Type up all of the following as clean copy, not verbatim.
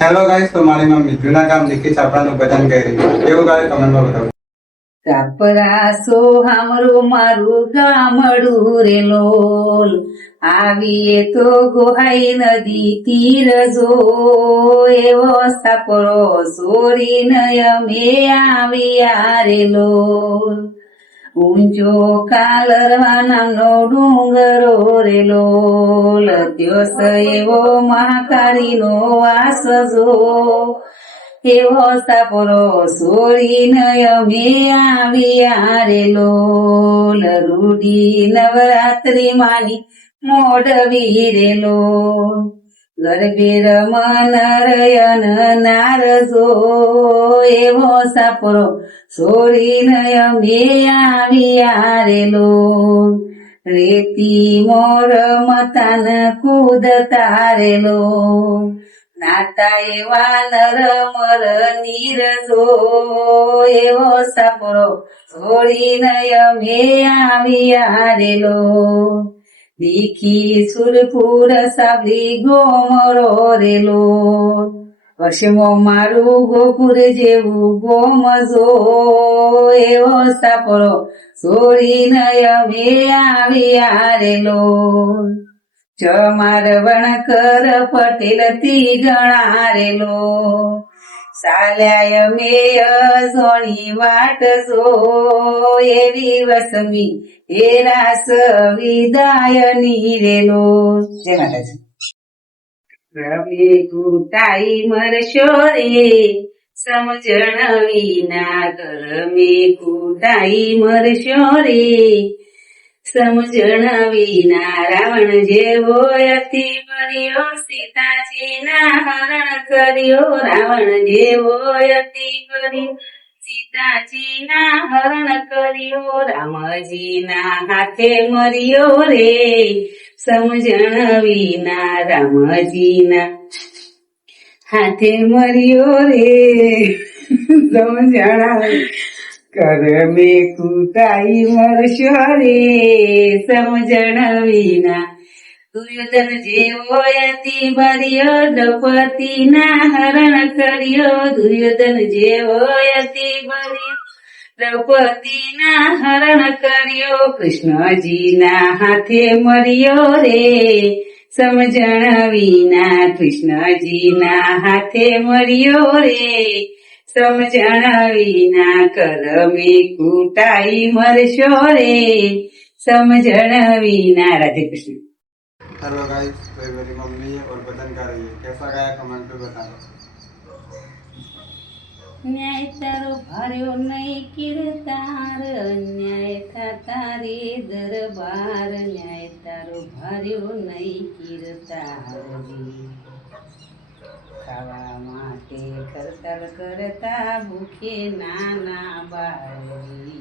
Hello guys, તો મારી mummy જૂના ગામ દીખી છાપડાનું ભજન કરી રહી છે. કેવું ગાય કમેન્ટમાં બતાવો. કાપરાસો હામરો મારું ગામડું રે લોલ, આવીએ તો ગોહાઈ નદી તીર જો, એવો સાપરો સોરીને અમે આવ્યા રે લોલ. ઊંચો કાલરવા નામનો ડુંગરો રે લોલ, ત્યોસ એવો મહાકાળીનો વાસ જો, એવો સાપરો સોરીને અમે આવ્યા રે લોલ. રૂડી નવરાત્રી માની મોડવી રે લોલ, ગરબે રમન રયન નારજો, એવો સાપરો સોરીને અમે આવ્યા રે લોલ. રેતી મોર મતાન કૂદતા રે લોલ, નાતા એવા નરમર નીરજો, એવો સાપરો છોડીને અમે આવ્યા રે લોલ. દીખી સુરપુર સાબલી ગોમરો રે લોલ, વશમો મારું ગોકુર જેવું ગોમજો, એવો સાપરો છોડીને અમે આવ્યા રે લોલ. ચમાર વણકર પટેલ તી ગણા રે લોલ, ચાલ્યા અમે અજોણી વાટ જો, એવી વસમી એ રાસ વિદાયની રે લોલ. જય માતાજી. રવિ કુટાઈ મરશો રે સમજણ વિના, ઘરમે કુટાઈ મરશો રે સમજણ વિના. રાવણ જેવો અતિ બન્યો, સીતાજીના હરણ કર્યો, રાવણ જેવો અતિ બન્યો, સીતાજીના હરણ કર્યો, રામજીના હાથે મર્યો રે સમજણ વિના, રામજીના હાથે મર્યો રે સમજણ. કરમે કુટાઈ મરશો રે સમજણ વિના. દુર્યોધન જેવો અતિ બન્યો, દ્રૌપદીના હરણ કર્યો, દુર્યોધન જેવો અતિ બન્યો, દ્રૌપદીના હરણ કર્યો, કૃષ્ણજીના હાથે મર્યો રે સમજણ વિના, કૃષ્ણજીના હાથે મર્યો રે સમજણ વિના. કરમે કુટાઈ મરશો રે समझण विना. राधे कृष्ण. हेलो गाइस, तो ये मेरी मम्मी है और भजन गा रही है. कैसा गाया कमेंट में बताना. न्याय तारो भार्यो नहीं कीर्तार, न्याय था तारे दरबार, न्याय तारो भार्यो नहीं कीर्तार. खावा माटे करतल करता भूखे नाना बाळजी,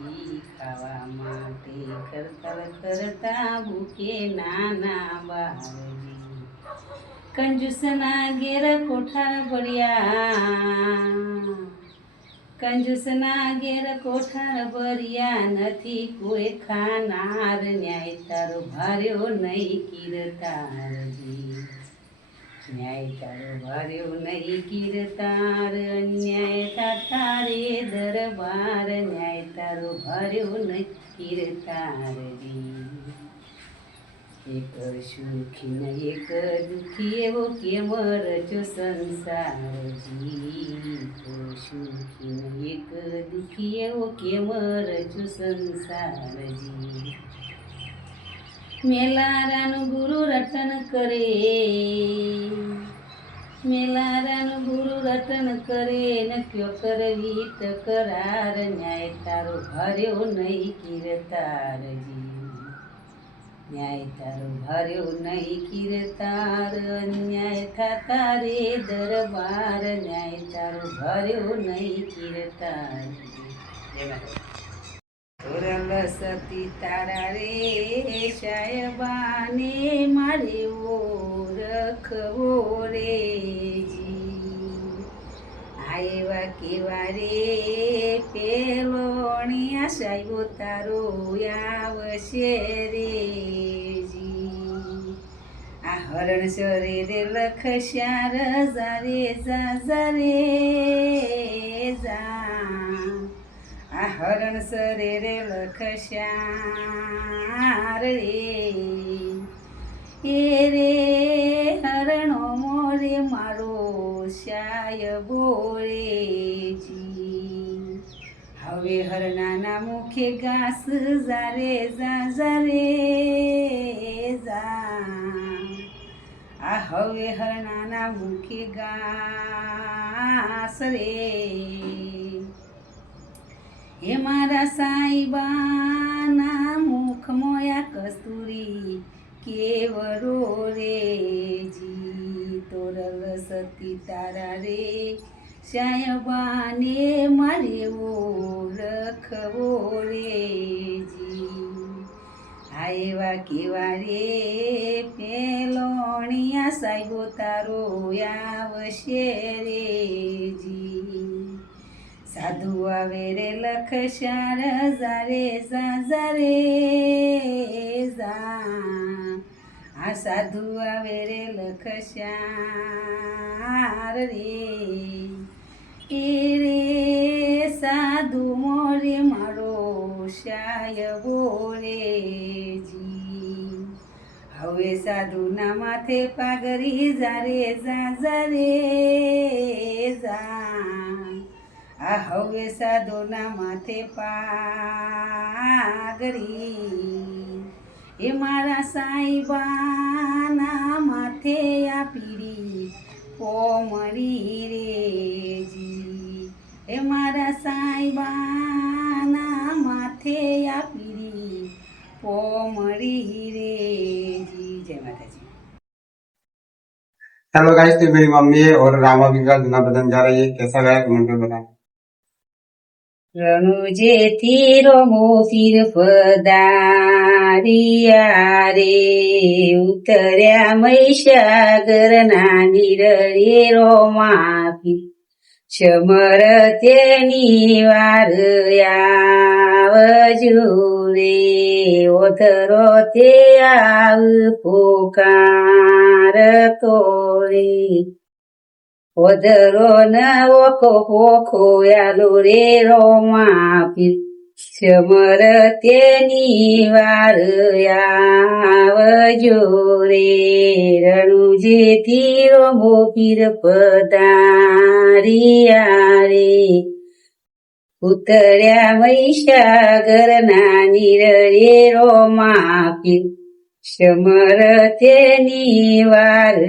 खावा माटे करतल करता भूखे नाना बाळजी. कंजूसना घेर कोठार बढिया, कंजूसना घेर कोठार बरिया, નથી કોઈ ખાનાર, ન્યાય તારો ભાર્યો નહીં કીર્તારજી, ન્યાય તારો ભાર્યો નહીં કીર્તાર, અન્યાય થતા રે દરબાર, ન્યાય તારો ભાર્યો નહીં કીર્તારજી. એક સુખી ને એક દુઃખી એવો કેમ રચો સંસારજી, એક સુખી ને એક દુઃખી એવો કેમ રચો સંસારજી. મેલારાનું ગુરુ રટન કરે, મેલારાનું ગુરુ રટન કરે, ને ક્યો કરવી તકરાર, ન્યાય તારો ભાર્યો નહીં કીર્તારજી, ન્યાય તારો ભાર્યો નહીં કીર્તાર, અન્યાય થતા રે દરબાર, ન્યાય તારો ભાર્યો નહીં કીર્તાર. તોરલ સતી તારા રે સાહેબાને મારે ઓળખવો રે જી, આવ્યા કેવા રે પેલોણિયા સાહેબો તારો આવશે રે જી. આ હરણ શરીરે લખશ્યા રજા રે જા રે જા આ હરણ સરે રે લખશ્યા રે એ રે હરણો મોરે મારો શ્યાય બોરેજી હવે હરણાના મુખે ઘાસ જારે જા રે જા આ હવે હરણાના મુખે ઘાસ રે હે મારા સાઈબાના મુખ મોયા કસ્તુરી કેવરો રે જી તોરલ સતી તારા રે સાયબાને મારે ઓ રખવો રે જી આયવા કેવા રે પેલોણિયા સાહેબો તારો આવશે રે જી સાધુ આવે રે લખશ્યા રજા રે જા આ સાધુ આવે રે લખશ્યા રે એ રે સાધુ મોરે મારો શાય બોરેજી હવે સાધુના માથે પાઘરી જારે જા રે જા આ હવે સાધુના માથે પાઘરી એ મારા સાઈબાના માથે આ પીડી કોમરી રેજી એ મારા સાઈબાના માથે આ પીડી કોમરી રેજી જય માતાજી। हेलो गाइस, तो मेरी मम्मी है और रामा भी का दुना बदन जा रही है। कैसा गया कमेंट में बताना। રણુજે તીરો મોતીર પદારિયા રે ઉતર્યા મહીસાગર નાની રે રોમાપી ચમર તેની વાર આવજો રે ઓધરો તે આવ પોકાર તો રે ઓધરો ન ઓખો પોખો યાલો રે રોમાપી ચમર તેની વાર આવજો રે રણુજે તીરો મોપીર પધારિયા રે ઉતર્યા મહીસાગર નાની રે રોમાપી સમર તેની વાર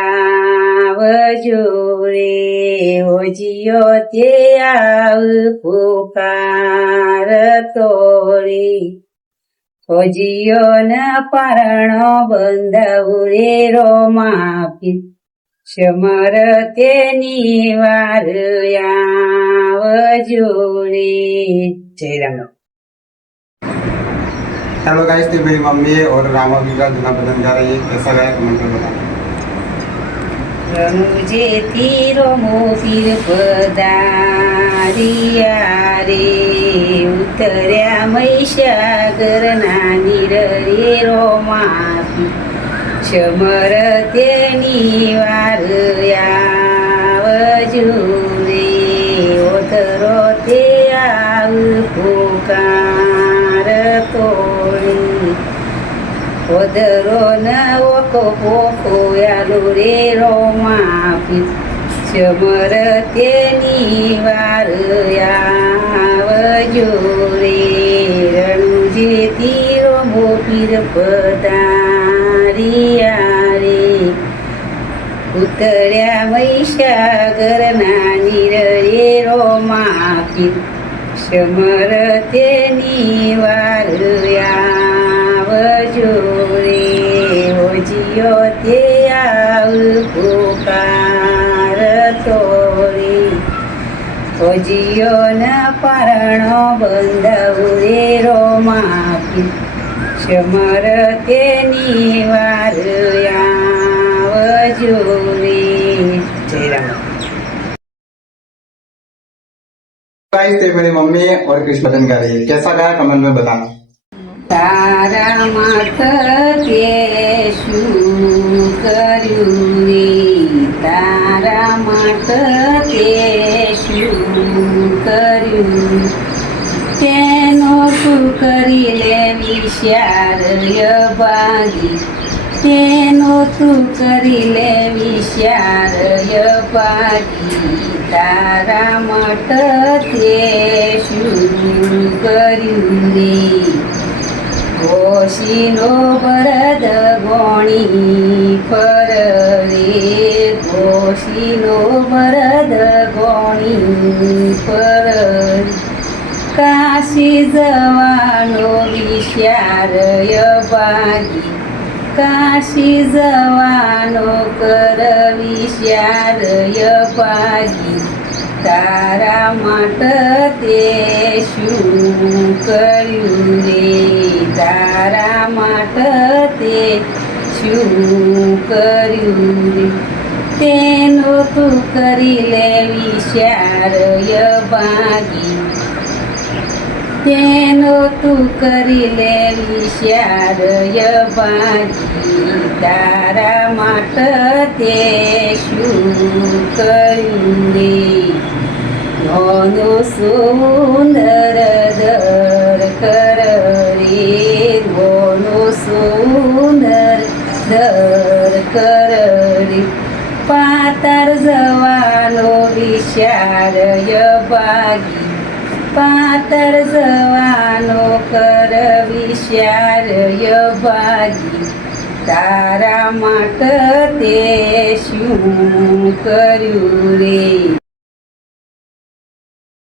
આવજો રે ઓજીયો તે આવ પોકાર તો રે ઓજીયો ના પારણો બંધાવું રે રોમાપી સમર તેની વાર આવજો રે જય રામ। हेलो गाइस, तो मेरी मम्मी है और रामा भी का दुना बदन जा रही है। कैसा गया कमेंट में बताना। રણુજે તીરો મોતીર પધારિયા રે ઉતર્યા મહીસાગર નાની રે રોમાપી ચમર તેની વાર આવજો રે ઓધરો તે આવ પોકાર તો રે ઓધરો ન ઓખો પોખો યાલો રે રોમાપી ચમર તેની વાર આવજો રે રણુજે તીરો મોપીર પધારિયા રે ઉતર્યા મહીસાગર નાની રે રોમાપી સમર તેની વાર આવજો રે ઓજીયો તે આવ પોકાર તો રે ઓજીયો ના પારણો બંધાવું રે રોમાપી સમર તેની વાર આવજો રે જય રામ। गाइस, तो मेरी मम्मी है और कृष्ण बदन गा रही है। कैसा गया कमेंट में बताना। તારા માથે શું કર્યું રે તારા માટે તે શું કર્યું તેનો તું કરી લે વિચાર ભાગી તેનો તું કરી લે વિચાર ભાગી તારા માટે તે શું કર્યું રે ઘોષીનો બરદ ગોણી ફર રે ઘોષીનો બરદ ગોણી ફર કાશી જવાનો વિચાર ભાગી કાશી જવાનો કર વિચાર ભાગી તારા માટે તે શું કર્યું રે તારા માટે તે શું કર્યું રે તેનો તું કરી લે વિચાર ભાગી તેનો તું કરી લે વિચાર ભાગી તારા માટે તે શું કર્યું રે ઘોનો સુંદર દર કર રે ઘોનો સુંદર દર કર રે પાતાર જવાનો વિચાર ભાગી પાતળ જવાનો કર વિચાર ભાગી તારા માટે તે શું કર્યું રે